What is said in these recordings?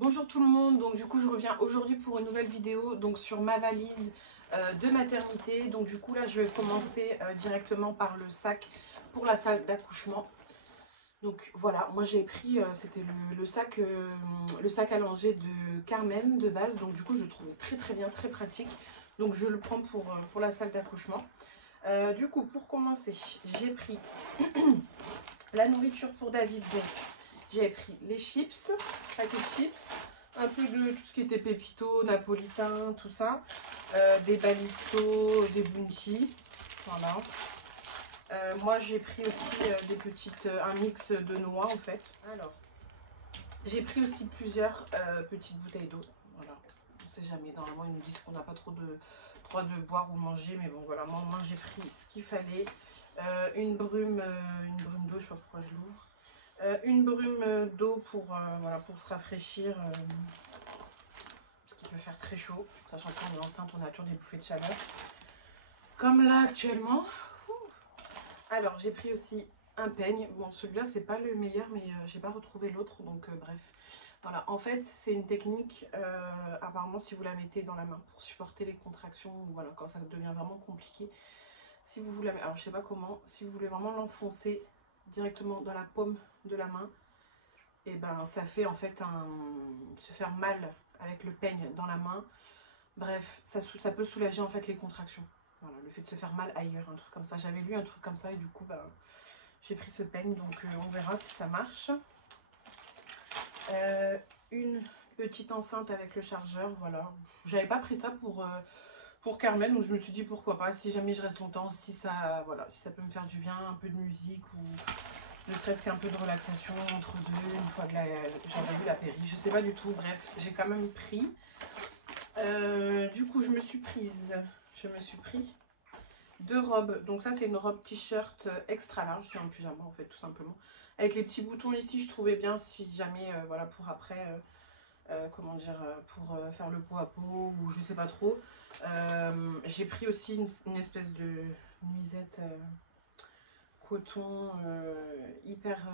Bonjour tout le monde, donc du coup je reviens aujourd'hui pour une nouvelle vidéo donc sur ma valise de maternité. Donc du coup là je vais commencer directement par le sac pour la salle d'accouchement. Donc voilà, moi j'ai pris, c'était le sac allongé de Carmen de base. Donc du coup je le trouvais très bien, très pratique. Donc je le prends pour la salle d'accouchement. Du coup pour commencer, j'ai pris la nourriture pour David. Donc j'ai pris les chips, paquet de chips, un peu de tout ce qui était pépito, napolitain, tout ça, des balistos, des bounty, voilà. Moi j'ai pris aussi un mix de noix en fait. Alors, j'ai pris aussi plusieurs petites bouteilles d'eau, voilà. On sait jamais, normalement ils nous disent qu'on n'a pas trop de droit de boire ou manger, mais bon voilà, moi j'ai pris ce qu'il fallait. Une brume d'eau, je sais pas pourquoi je l'ouvre. Une brume d'eau voilà, pour se rafraîchir, parce qu'il peut faire très chaud, sachant qu'on est enceinte, on a toujours des bouffées de chaleur. Comme là actuellement. Alors j'ai pris aussi un peigne. Bon, celui-là c'est pas le meilleur, mais j'ai pas retrouvé l'autre, donc bref. Voilà, en fait c'est une technique, apparemment si vous la mettez dans la main pour supporter les contractions, ou voilà, quand ça devient vraiment compliqué. Si vous voulez, alors je sais pas comment, si vous voulez vraiment l'enfoncer directement dans la paume de la main, et ben ça fait en fait se faire mal avec le peigne dans la main. Bref, ça peut soulager en fait les contractions. Voilà, le fait de se faire mal ailleurs, un truc comme ça. J'avais lu un truc comme ça et du coup ben, j'ai pris ce peigne, donc on verra si ça marche. Une petite enceinte avec le chargeur, voilà. J'avais pas pris ça pour Carmen, donc je me suis dit pourquoi pas, si jamais je reste longtemps, si ça, voilà, si ça peut me faire du bien, un peu de musique ou ne serait-ce qu'un peu de relaxation entre deux, une fois que j'avais vu la péri, je sais pas du tout, bref, j'ai quand même pris. Du coup, je me suis pris deux robes. Donc ça, c'est une robe t-shirt extra large, c'est un pyjama en fait, tout simplement. Avec les petits boutons ici, je trouvais bien si jamais, voilà, pour après, comment dire, pour faire le pot à pot ou je sais pas trop. J'ai pris aussi une espèce de nuisette coton hyper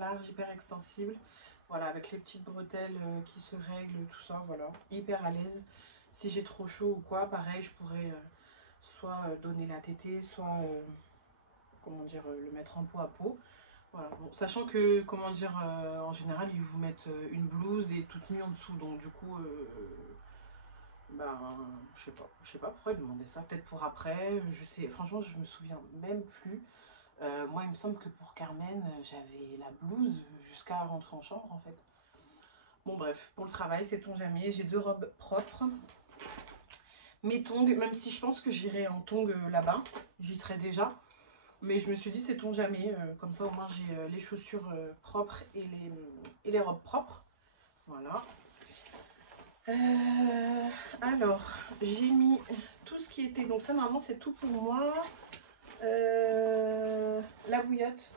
large, hyper extensible. Voilà, avec les petites bretelles qui se règlent, tout ça, voilà. Hyper à l'aise. Si j'ai trop chaud ou quoi, pareil, je pourrais soit donner la tétée, soit, comment dire, le mettre en pot à pot. Voilà. Bon, sachant que, comment dire, en général, ils vous mettent une blouse et toute nue en dessous. Donc, du coup, ben, je sais pas pourquoi ils demandaient ça. Peut-être pour après, je sais, franchement, je me souviens même plus. Moi, il me semble que pour Carmen, j'avais la blouse jusqu'à rentrer en chambre, en fait. Bon, bref, pour le travail, sait-on jamais. J'ai deux robes propres. Mes tongs, même si je pense que j'irai en tongs là-bas, j'y serai déjà. Mais je me suis dit, sait-on jamais, comme ça au moins j'ai les chaussures propres et les robes propres. Voilà. Alors, j'ai mis tout ce qui était, donc ça normalement c'est tout pour moi. La bouillotte.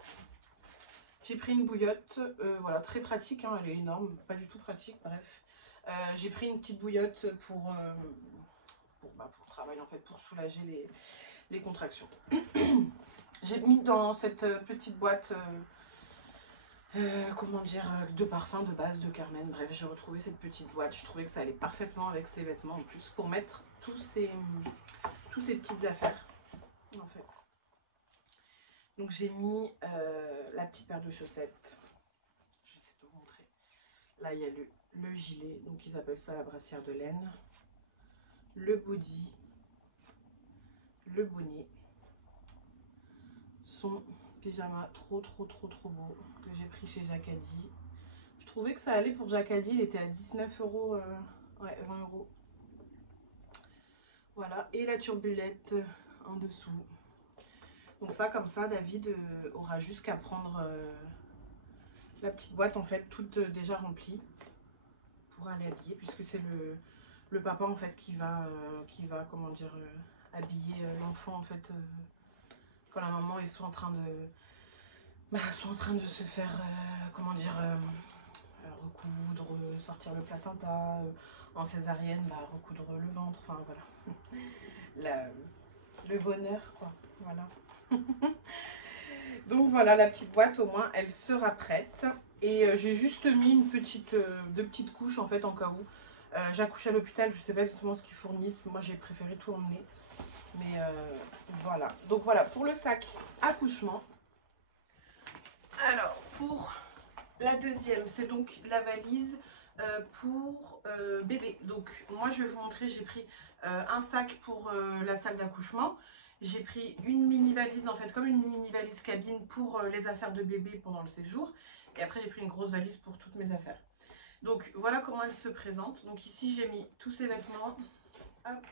J'ai pris une bouillotte, voilà, très pratique, hein, elle est énorme, pas du tout pratique, bref. J'ai pris une petite bouillotte pour le travail en fait, pour soulager les contractions. J'ai mis dans cette petite boîte, comment dire, de parfum de base de Carmen. Bref, j'ai retrouvé cette petite boîte. Je trouvais que ça allait parfaitement avec ses vêtements en plus, pour mettre tous ces petites affaires, en fait. Donc j'ai mis la petite paire de chaussettes. Je vais essayer de vous montrer. Là, il y a le gilet, donc ils appellent ça la brassière de laine. Le body, le bonnet, son pyjama trop beau que j'ai pris chez Jacadi. Je trouvais que ça allait pour Jacadi, il était à 19 €, ouais, 20 €. Voilà, et la turbulette en dessous. Donc ça, comme ça, David aura juste qu'à prendre la petite boîte en fait, toute déjà remplie pour aller habiller, puisque c'est le papa en fait qui va comment dire, habiller l'enfant en fait, quand la maman est soit en train de se faire, comment dire, recoudre, sortir le placenta, en césarienne, recoudre le ventre, enfin voilà. Le bonheur quoi, voilà. Donc voilà, la petite boîte au moins elle sera prête. Et j'ai juste mis une petite, deux petites couches en fait en cas où. J'accouche à l'hôpital, je sais pas exactement ce qu'ils fournissent. Moi j'ai préféré tout emmener. Mais voilà. Donc voilà pour le sac accouchement. Alors pour la deuxième, c'est donc la valise pour bébé. Donc moi je vais vous montrer, j'ai pris un sac pour la salle d'accouchement. J'ai pris une mini valise en fait, comme une mini valise cabine pour les affaires de bébé pendant le séjour. Et après j'ai pris une grosse valise pour toutes mes affaires. Donc voilà comment elle se présente. Donc ici j'ai mis tous ces vêtements. Hop.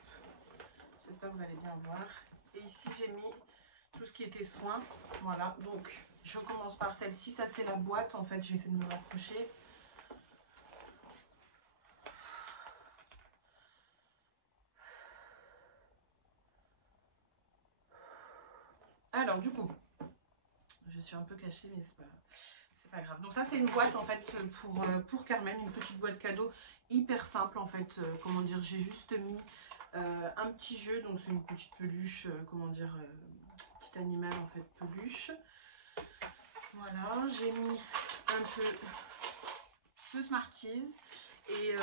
J'espère que vous allez bien voir. Et ici j'ai mis tout ce qui était soins. Voilà, donc je commence par celle-ci. Ça c'est la boîte en fait, je vais essayer de me rapprocher. Alors du coup, je suis un peu cachée mais c'est pas grave. Donc ça c'est une boîte en fait pour Carmen, une petite boîte cadeau hyper simple en fait. Comment dire, j'ai juste mis un petit jeu, donc c'est une petite peluche, comment dire, petit animal en fait, peluche. Voilà, j'ai mis un peu de Smarties et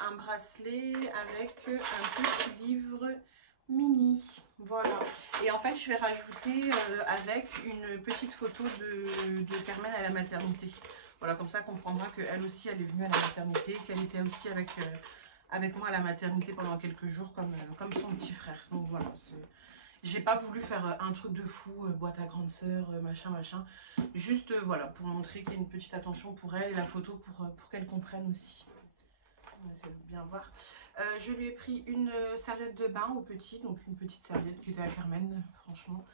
un bracelet avec un petit livre mini. Voilà. Et en fait, je vais rajouter avec une petite photo de Carmen à la maternité. Voilà, comme ça, qu'on comprendra qu'elle aussi, elle est venue à la maternité, qu'elle était aussi avec moi à la maternité pendant quelques jours, comme son petit frère. Donc voilà, j'ai pas voulu faire un truc de fou, boîte à grande sœur, machin, machin. Juste, voilà, pour montrer qu'il y a une petite attention pour elle et la photo pour qu'elle comprenne aussi. On essaie de bien voir. Je lui ai pris une serviette de bain au petit, donc une petite serviette qui était à Carmen, franchement.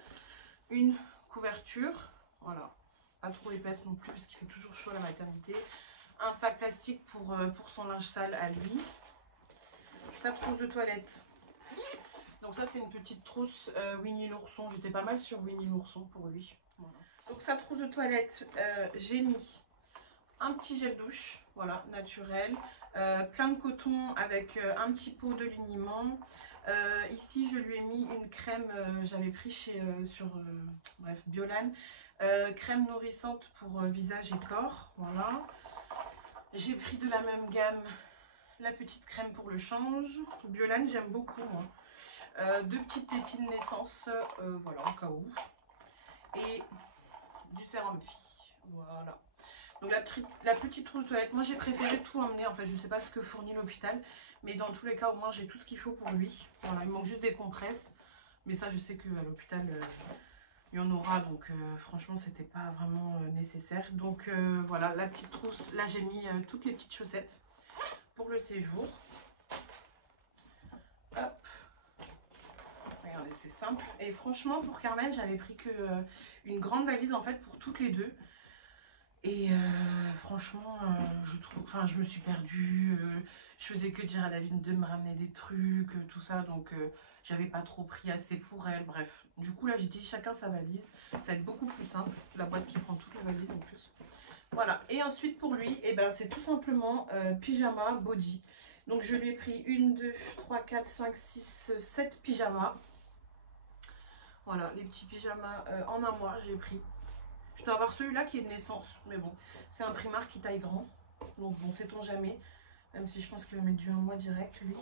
Une couverture, voilà, pas trop épaisse non plus parce qu'il fait toujours chaud à la maternité. Un sac plastique pour son linge sale à lui. Sa trousse de toilette. Donc ça c'est une petite trousse Winnie l'ourson. J'étais pas mal sur Winnie l'ourson pour lui. Voilà. Donc sa trousse de toilette, j'ai mis un petit gel douche, voilà, naturel, plein de coton avec un petit pot de liniment. Ici je lui ai mis une crème, j'avais pris bref, Biolan, crème nourrissante pour visage et corps, voilà. J'ai pris de la même gamme la petite crème pour le change, Biolan j'aime beaucoup moi. Deux petites tétines naissance, voilà, au cas où. Et du sérum fille, voilà. Donc la petite trousse de toilette, moi j'ai préféré tout emmener en fait, je sais pas ce que fournit l'hôpital, mais dans tous les cas au moins j'ai tout ce qu'il faut pour lui. Voilà, il manque juste des compresses, mais ça je sais qu'à l'hôpital il y en aura, donc franchement c'était pas vraiment nécessaire. Donc voilà, la petite trousse, là j'ai mis toutes les petites chaussettes pour le séjour. Hop. Regardez, c'est simple. Et franchement, pour Carmen, j'avais pris que une grande valise en fait pour toutes les deux. Et franchement, je me suis perdue. Je faisais que dire à David de me ramener des trucs, tout ça. Donc, j'avais pas trop pris assez pour elle. Bref, du coup, là, j'ai dit chacun sa valise. Ça va être beaucoup plus simple. La boîte qui prend toute la valise en plus. Voilà. Et ensuite, pour lui, eh ben, c'est tout simplement pyjama body. Donc, je lui ai pris 1, 2, 3, 4, 5, 6, 7 pyjamas. Voilà, les petits pyjamas en un mois, j'ai pris. Je dois avoir celui-là qui est de naissance, mais bon, c'est un Primark qui taille grand. Donc bon, sait-on jamais, même si je pense qu'il va mettre du 1 mois direct, lui.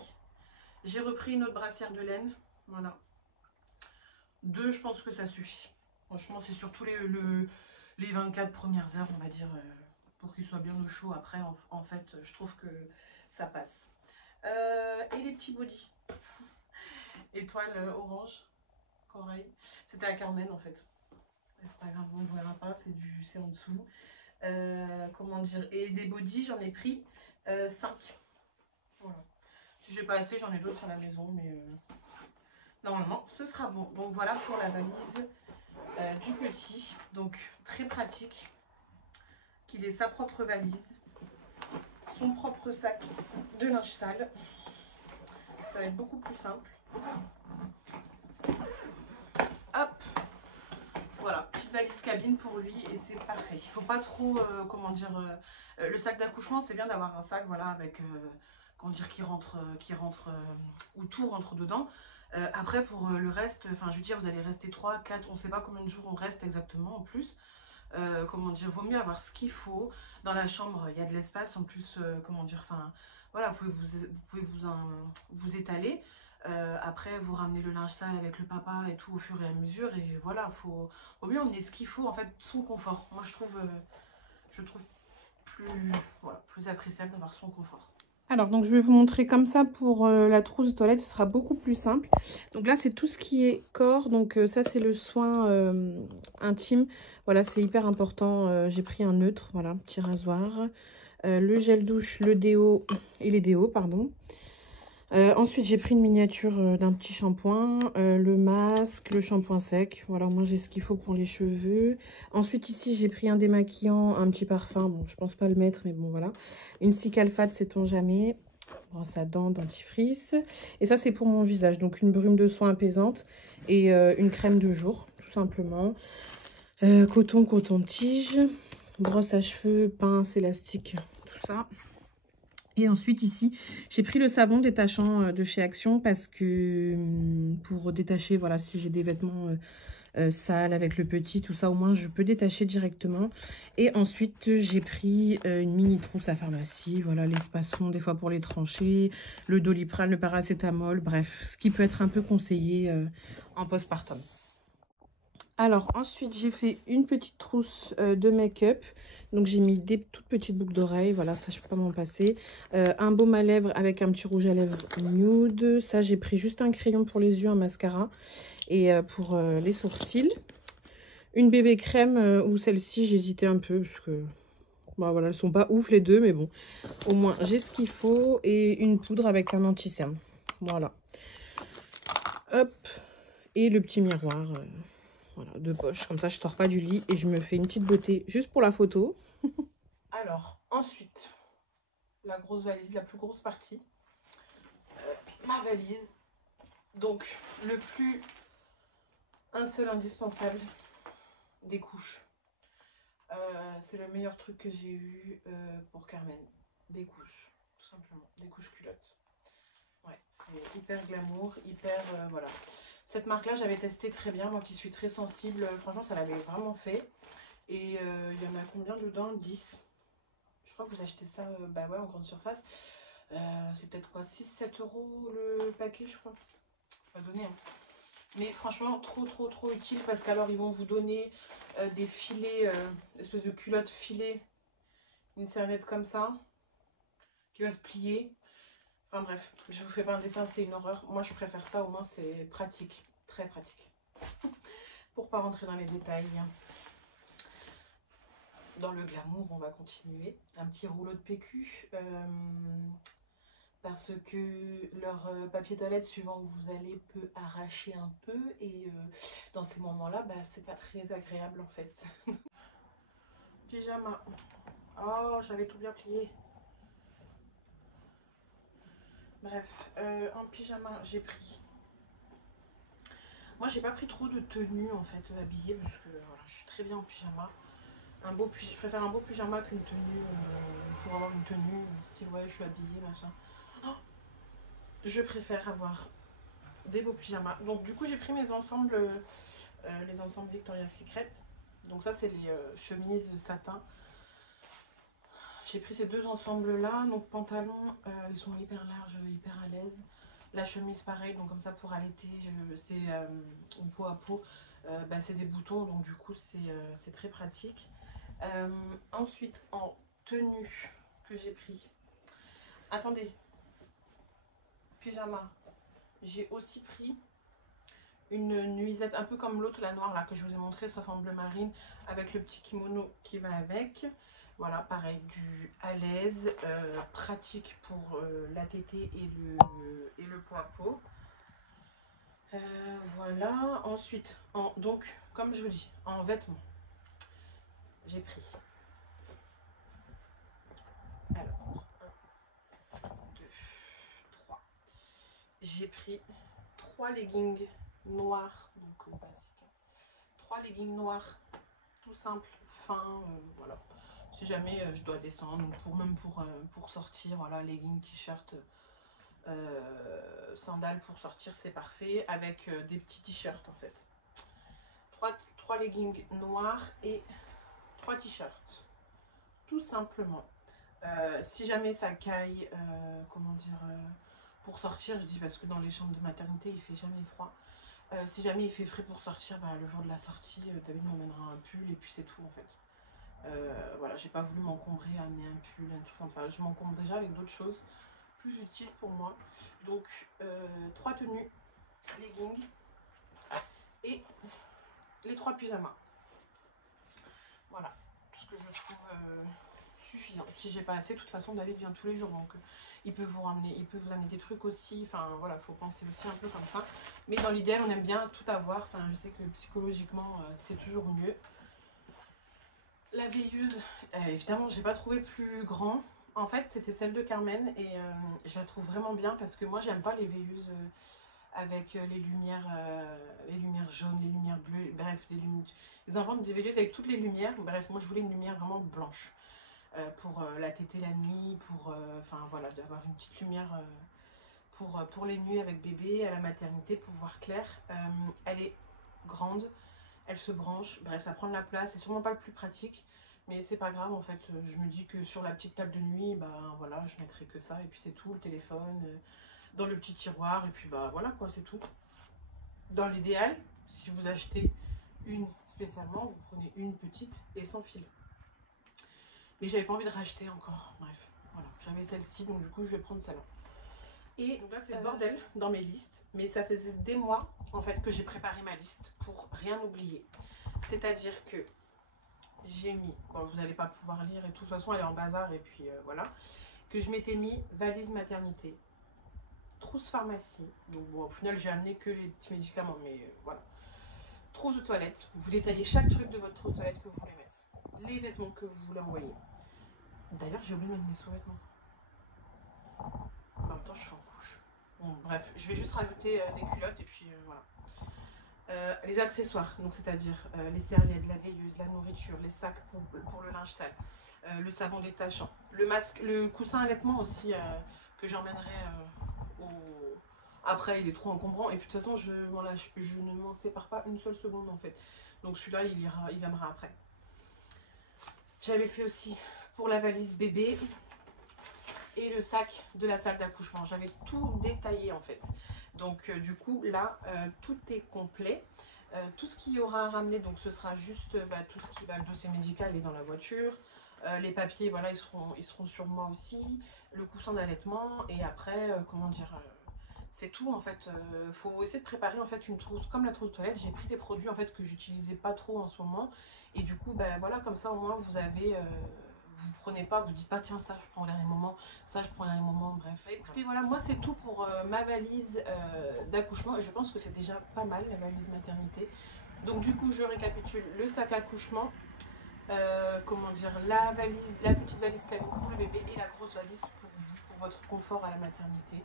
J'ai repris une autre brassière de laine, voilà. 2, je pense que ça suffit. Franchement, c'est surtout les 24 premières heures, on va dire, pour qu'il soit bien au chaud. Après, en fait, je trouve que ça passe. Et les petits bodys. Étoile orange, corail. C'était à Carmen, en fait. C'est pas grave, on ne verra pas, c'est en dessous. Comment dire, et des bodys, j'en ai pris 5. Voilà. Si j'ai pas assez, j'en ai d'autres à la maison, mais normalement ce sera bon. Donc voilà pour la valise du petit. Donc très pratique, qu'il ait sa propre valise, son propre sac de linge sale. Ça va être beaucoup plus simple. Hop. Voilà, petite valise cabine pour lui et c'est parfait. Il faut pas trop, comment dire, le sac d'accouchement, c'est bien d'avoir un sac, voilà, avec, comment dire, qui rentre où tout rentre dedans. Après, pour le reste, enfin, je veux dire, vous allez rester 3, 4, on ne sait pas combien de jours on reste exactement en plus. Comment dire, vaut mieux avoir ce qu'il faut. Dans la chambre, il y a de l'espace en plus, comment dire, enfin, voilà, vous étaler. Après, vous ramenez le linge sale avec le papa et tout au fur et à mesure. Et voilà, au mieux emmener ce qu'il faut, en fait, son confort. Moi, je trouve plus, voilà, plus appréciable d'avoir son confort. Alors, donc je vais vous montrer comme ça pour la trousse de toilette, ce sera beaucoup plus simple. Donc là, c'est tout ce qui est corps, donc ça, c'est le soin intime. Voilà, c'est hyper important. J'ai pris un neutre, voilà, petit rasoir. Le gel douche, le déo et les déos, pardon. Ensuite, j'ai pris une miniature d'un petit shampoing, le masque, le shampoing sec. Voilà, moi j'ai ce qu'il faut pour les cheveux. Ensuite, ici, j'ai pris un démaquillant, un petit parfum. Bon, je pense pas le mettre, mais bon, voilà. Une Cicalfate, sait-on jamais. Brosse à dents, dentifrice. Et ça, c'est pour mon visage. Donc, une brume de soin apaisante et une crème de jour, tout simplement. Coton-tige, brosse à cheveux, pince, élastique, tout ça. Et ensuite ici, j'ai pris le savon détachant de chez Action parce que pour détacher, voilà, si j'ai des vêtements sales avec le petit, tout ça, au moins je peux détacher directement. Et ensuite, j'ai pris une mini trousse à pharmacie, voilà, l'espacon des fois pour les trancher, le Doliprane, le paracétamol, bref, ce qui peut être un peu conseillé en postpartum. Alors ensuite j'ai fait une petite trousse de make-up. Donc j'ai mis des toutes petites boucles d'oreilles. Voilà, ça je peux pas m'en passer. Un baume à lèvres avec un petit rouge à lèvres nude. Ça j'ai pris juste un crayon pour les yeux, un mascara. Et pour les sourcils. Une bébé crème ou celle-ci j'hésitais un peu parce que... Bah, voilà, elles sont pas ouf les deux, mais bon. Au moins j'ai ce qu'il faut. Et une poudre avec un anti-cerne. Voilà. Hop. Et le petit miroir... Voilà, de poche, comme ça je sors pas du lit et je me fais une petite beauté juste pour la photo. Alors, ensuite, la grosse valise, la plus grosse partie, ma valise. Donc, un seul indispensable, des couches. C'est le meilleur truc que j'ai eu pour Carmen. Des couches, tout simplement, des couches culottes. Ouais, c'est hyper glamour, hyper, voilà. Cette marque-là, j'avais testé très bien, moi qui suis très sensible. Franchement, ça l'avait vraiment fait. Et il y en a combien dedans? 10. Je crois que vous achetez ça bah ouais, en grande surface. C'est peut-être quoi, 6-7 € le paquet, je crois. C'est pas donné, hein. Mais franchement, trop utile parce qu'alors ils vont vous donner des filets, espèce de culotte filet. Une serviette comme ça, qui va se plier. Enfin bref, je vous fais pas un dessin, c'est une horreur. Moi je préfère ça, au moins c'est pratique, très pratique. Pour pas rentrer dans les détails. Dans le glamour, on va continuer. Un petit rouleau de PQ. Parce que leur papier toilette, suivant où vous allez, peut arracher un peu. Et dans ces moments-là, bah, c'est pas très agréable en fait. Pyjama. Oh, j'avais tout bien plié. Bref, en pyjama, j'ai pris. Moi, j'ai pas pris trop de tenues en fait habillées parce que voilà, je suis très bien en pyjama. Je préfère un beau pyjama qu'une tenue pour avoir une tenue style ouais, je suis habillée, machin. Oh, je préfère avoir des beaux pyjamas. Donc du coup, j'ai pris mes ensembles, les ensembles Victoria's Secret. Donc ça, c'est les chemises satin. J'ai pris ces deux ensembles là. Donc pantalons, ils sont hyper larges, hyper à l'aise. La chemise pareil, donc comme ça pour allaiter, c'est une peau à peau. Bah, c'est des boutons, donc du coup c'est très pratique. Ensuite en tenue que j'ai pris. Attendez. Pyjama. J'ai aussi pris une nuisette un peu comme l'autre, la noire là que je vous ai montré, sauf en bleu marine, avec le petit kimono qui va avec. Voilà, pareil, du à l'aise, pratique pour la tétée et le pot à peau. Voilà, ensuite, donc, comme je vous dis, en vêtements, j'ai pris. Alors, 1, 2, 3. J'ai pris 3 leggings noirs, donc basiques. 3 leggings noirs, tout simple, fin, voilà. Si jamais je dois descendre, ou même pour sortir, voilà, leggings, t-shirt, Sandales pour sortir, c'est parfait. Avec des petits t-shirts en fait. 3 leggings noirs et 3 t-shirts. Tout simplement. Si jamais ça caille, comment dire, pour sortir, je dis parce que dans les chambres de maternité il fait jamais froid. Si jamais il fait frais pour sortir, bah, le jour de la sortie, David m'emmènera un pull et puis c'est tout en fait. Voilà, j'ai pas voulu m'encombrer à amener un pull, un truc comme ça. Je m'encombre déjà avec d'autres choses plus utiles pour moi. Donc 3 tenues, leggings et les 3 pyjamas. Voilà, tout ce que je trouve suffisant. Si j'ai pas assez, de toute façon David vient tous les jours, donc il peut vous amener des trucs aussi. Enfin voilà, faut penser aussi un peu comme ça. Mais dans l'idéal, on aime bien tout avoir. Enfin, je sais que psychologiquement, c'est toujours mieux. La veilleuse, évidemment, j'ai pas trouvé plus grand. En fait, c'était celle de Carmen et je la trouve vraiment bien parce que moi, j'aime pas les veilleuses avec les lumières jaunes, les lumières bleues, bref, ils inventent des veilleuses avec toutes les lumières. Bref, moi, je voulais une lumière vraiment blanche pour la téter la nuit, pour, enfin voilà, d'avoir une petite lumière pour les nuits avec bébé, à la maternité, pour voir clair. Elle est grande. Elle se branche, bref ça prend de la place, c'est sûrement pas le plus pratique, mais c'est pas grave en fait, je me dis que sur la petite table de nuit, bah voilà, je mettrai que ça et puis c'est tout, le téléphone, dans le petit tiroir et puis bah voilà quoi, c'est tout. Dans l'idéal, si vous achetez une spécialement, vous prenez une petite et sans fil. Mais j'avais pas envie de racheter encore, bref, voilà, j'avais celle-ci donc du coup je vais prendre celle-là. Et donc là c'est le bordel dans mes listes, mais ça faisait des mois en fait que j'ai préparé ma liste pour rien oublier. C'est-à-dire que j'ai mis, bon vous n'allez pas pouvoir lire et tout, de toute façon elle est en bazar et puis voilà, que je m'étais mis valise maternité, trousse pharmacie, donc bon au final j'ai amené que les petits médicaments mais voilà, trousse de toilette, vous détaillez chaque truc de votre trousse de toilette que vous voulez mettre, les vêtements que vous voulez envoyer. D'ailleurs j'ai oublié de mettre mes sous-vêtements. En même temps, je suis en couche. Bon, bref, je vais juste rajouter des culottes et puis voilà. Les accessoires, donc c'est-à-dire les serviettes, la veilleuse, la nourriture, les sacs pour le linge sale, le savon détachant, le masque, le coussin allaitement aussi que j'emmènerai après, il est trop encombrant et puis de toute façon, je ne m'en sépare pas une seule seconde en fait. Donc celui-là, il viendra après. J'avais fait aussi pour la valise bébé et le sac de la salle d'accouchement. J'avais tout détaillé en fait. Donc du coup là tout est complet. Tout ce qu'il y aura à ramener, donc ce sera juste tout ce qui va, le dossier médical est dans la voiture. Les papiers, voilà, ils seront sur moi aussi. Le coussin d'allaitement et après, comment dire, c'est tout en fait. Faut essayer de préparer en fait une trousse comme la trousse de toilette. J'ai pris des produits en fait que j'utilisais pas trop en ce moment et du coup, voilà, comme ça au moins vous avez vous prenez pas, vous dites pas tiens ça je prends au dernier moment, ça je prends au dernier moment, bref. Écoutez voilà, moi c'est tout pour ma valise d'accouchement et je pense que c'est déjà pas mal la valise maternité. Donc du coup je récapitule, le sac accouchement, comment dire, la petite valise cabine pour le bébé et la grosse valise pour vous, pour votre confort à la maternité.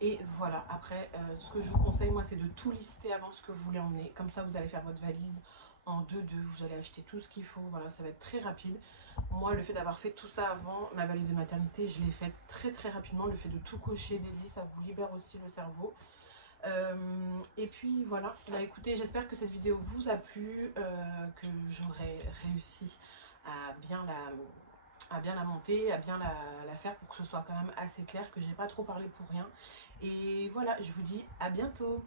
Et voilà, après ce que je vous conseille moi c'est de tout lister avant ce que vous voulez emmener, comme ça vous allez faire votre valise en 2-2, vous allez acheter tout ce qu'il faut, voilà, ça va être très rapide. Moi, le fait d'avoir fait tout ça avant, ma valise de maternité, je l'ai faite très rapidement. Le fait de tout cocher, des listes, ça vous libère aussi le cerveau. Et puis voilà, écoutez, j'espère que cette vidéo vous a plu, que j'aurai réussi à bien la monter, à bien la faire pour que ce soit quand même assez clair, que j'ai pas trop parlé pour rien. Et voilà, je vous dis à bientôt.